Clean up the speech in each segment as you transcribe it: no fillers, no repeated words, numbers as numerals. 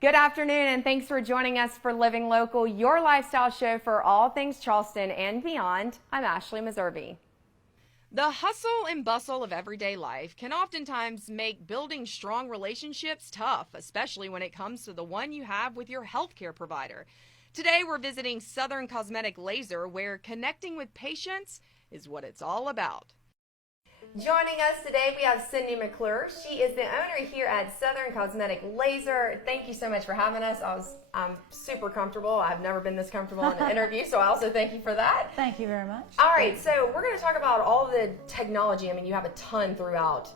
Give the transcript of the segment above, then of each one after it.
Good afternoon, and thanks for joining us for Living Local, your lifestyle show for all things Charleston and beyond. I'm Ashley Meservey. The hustle and bustle of everyday life can oftentimes make building strong relationships tough, especially when it comes to the one you have with your healthcare provider. Today, we're visiting Southern Cosmetic Laser, where connecting with patients is what it's all about. Joining us today, we have Cindy McClure. She is the owner here at Southern Cosmetic Laser. Thank you so much for having us. I'm super comfortable. I've never been this comfortable in an interview, so I also thank you for that. Thank you very much. All right, so we're going to talk about all the technology. I mean, you have a ton throughout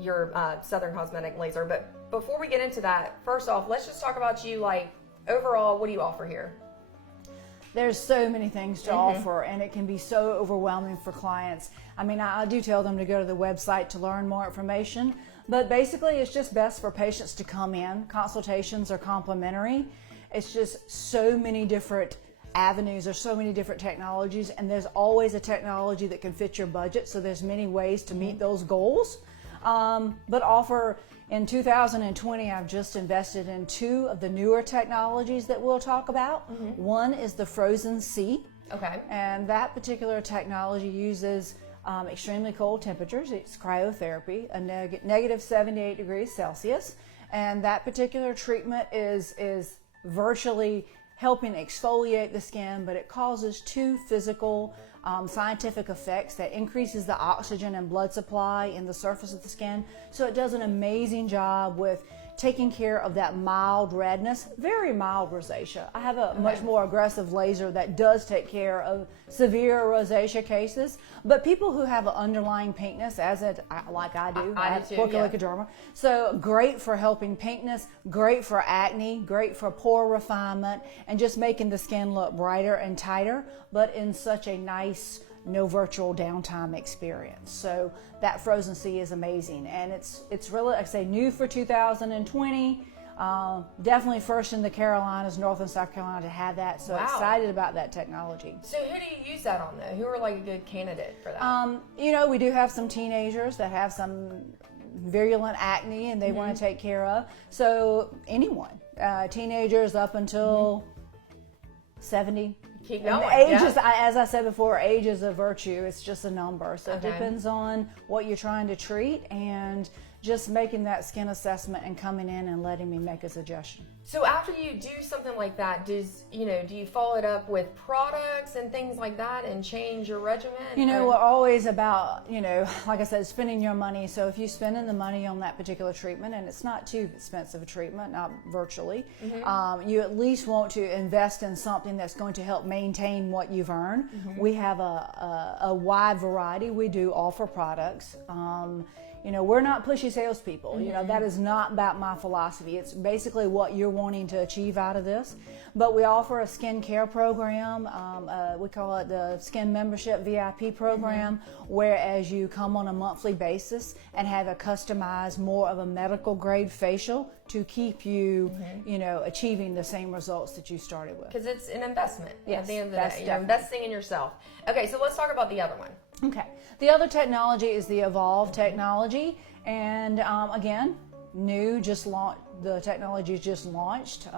your Southern Cosmetic Laser, but before we get into that, first off, let's just talk about you, like, overall, what do you offer here? There's so many things to offer, and it can be so overwhelming for clients. I mean, I do tell them to go to the website to learn more information, but basically it's just best for patients to come in. Consultations are complimentary. It's just so many different avenues. There's so many different technologies, and there's always a technology that can fit your budget, so there's many ways to meet those goals. But offer in 2020, I've just invested in two of the newer technologies that we'll talk about. One is the Frozen C. Okay. And that particular technology uses extremely cold temperatures. It's cryotherapy, a negative 78 degrees Celsius. And that particular treatment is virtually helping exfoliate the skin, but it causes two physical scientific effects that increases the oxygen and blood supply in the surface of the skin. So it does an amazing job with taking care of that mild redness, very mild rosacea. I have a much more aggressive laser that does take care of severe rosacea cases, but people who have an underlying pinkness, like I do, I have porchyleucoderma. So great for helping pinkness, great for acne, great for pore refinement, and just making the skin look brighter and tighter, but in such a nice, no virtual downtime experience. So that Frozen C is amazing, and it's really, like I say, new for 2020. Definitely first in the Carolinas, North and South Carolina, to have that. So excited about that technology. So who do you use that on, though? Who are like a good candidate for that? You know, we do have some teenagers that have some virulent acne and they want to take care of. So anyone, teenagers up until 70. Keep going. Age is, as I said before, age is a virtue. It's just a number. So it depends on what you're trying to treat, and just making that skin assessment and coming in and letting me make a suggestion. So after you do something like that, do you follow it up with products and things like that and change your regimen? You know, we're always about, like I said, spending your money. So if you're spending the money on that particular treatment, and it's not too expensive a treatment, not virtually, you at least want to invest in something that's going to help maintain what you've earned. We have a wide variety. We do offer products. We're not pushy salespeople. That is not about my philosophy. It's basically what you're wanting to achieve out of this. But we offer a skin care program. We call it the Skin Membership VIP program, whereas you come on a monthly basis and have a customized, more of a medical grade facial to keep you, achieving the same results that you started with. Because it's an investment at the end of the day. You're Definitely investing in yourself. Okay, so let's talk about the other one. Okay. The other technology is the Evolve technology, and again, new, the technology just launched.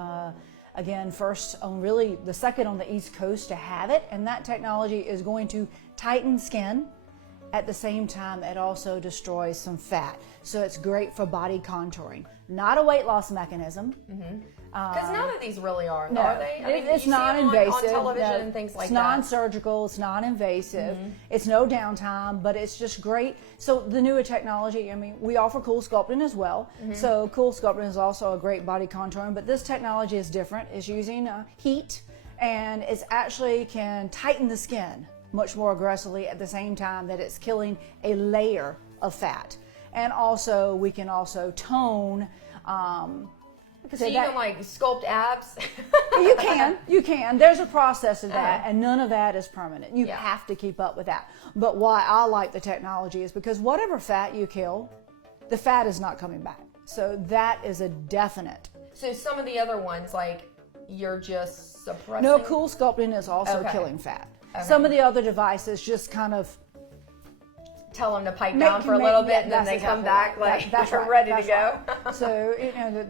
Again, the second on the East Coast to have it, and that technology is going to tighten skin. At the same time, it also destroys some fat. So it's great for body contouring. Not a weight loss mechanism. Because none of these really are, no, are they? It's non-invasive. On television and things like that. It's non-surgical. It's non-invasive. It's no downtime, but it's just great. So the newer technology, we offer cool sculpting as well. So cool sculpting is also a great body contouring, but this technology is different. It's using heat, and it actually can tighten the skin much more aggressively at the same time that it's killing a layer of fat. And also, we can also tone. So you can like sculpt abs? You can. There's a process of that, and none of that is permanent. You have to keep up with that. But why I like the technology is because whatever fat you kill, the fat is not coming back. So that is a definite. So some of the other ones, like, you're just suppressing? No, cool sculpting is also killing fat. Some of the other devices just kind of tell them to pipe down for a little bit, and then they come back like they're ready to go. Right. So,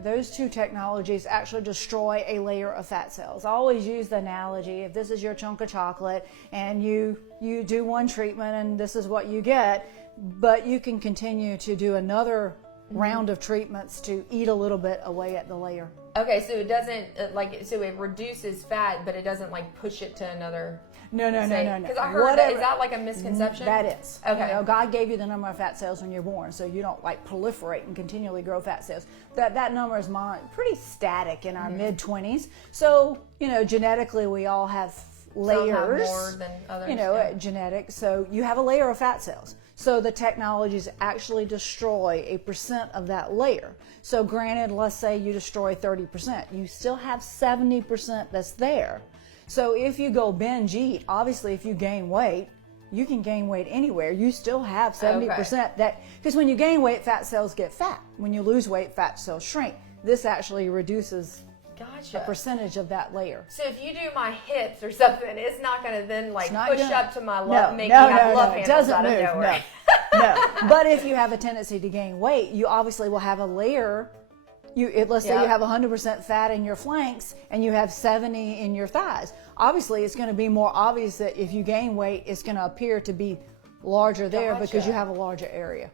those two technologies actually destroy a layer of fat cells. I always use the analogy, if this is your chunk of chocolate and you do one treatment and this is what you get, but you can continue to do another round of treatments to eat a little bit away at the layer. Okay, so it doesn't so it reduces fat, but it doesn't like push it to another. No. Because I heard is that like a misconception? That is. Okay. God gave you the number of fat cells when you're born, so you don't like proliferate and continually grow fat cells. That number is pretty static in our mid-20s. So, genetically we all have layers. Some have more than others. Genetic. So you have a layer of fat cells. So the technologies actually destroy a percent of that layer. So granted, let's say you destroy 30%, you still have 70% that's there. So if you go binge eat, obviously if you gain weight, you can gain weight anywhere. You still have 70% that, because when you gain weight, fat cells get fat. When you lose weight, fat cells shrink. This actually reduces a percentage of that layer. So if you do my hips or something, it's not going to then push up to my love, make me have love it handles doesn't out of move. nowhere. No. But if you have a tendency to gain weight, you obviously will have a layer. Let's say you have 100% fat in your flanks and you have 70 in your thighs. Obviously, it's going to be more obvious that if you gain weight, it's going to appear to be larger there because you have a larger area,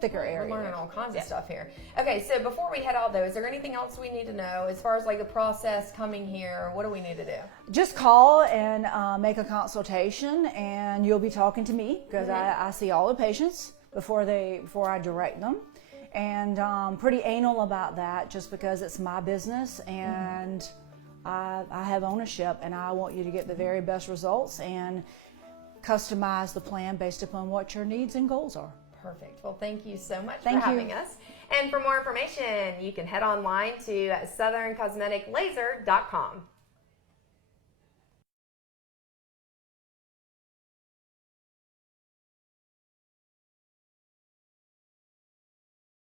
thicker area. We're learning all kinds of stuff here. Okay, so before we head out though, is there anything else we need to know as far as like the process coming here? What do we need to do? Just call and make a consultation, and you'll be talking to me because I see all the patients before I direct them. And pretty anal about that just because it's my business and I have ownership, and I want you to get the very best results and customize the plan based upon what your needs and goals are. Perfect. Well, thank you so much for having us. And for more information, you can head online to southerncosmeticlaser.com.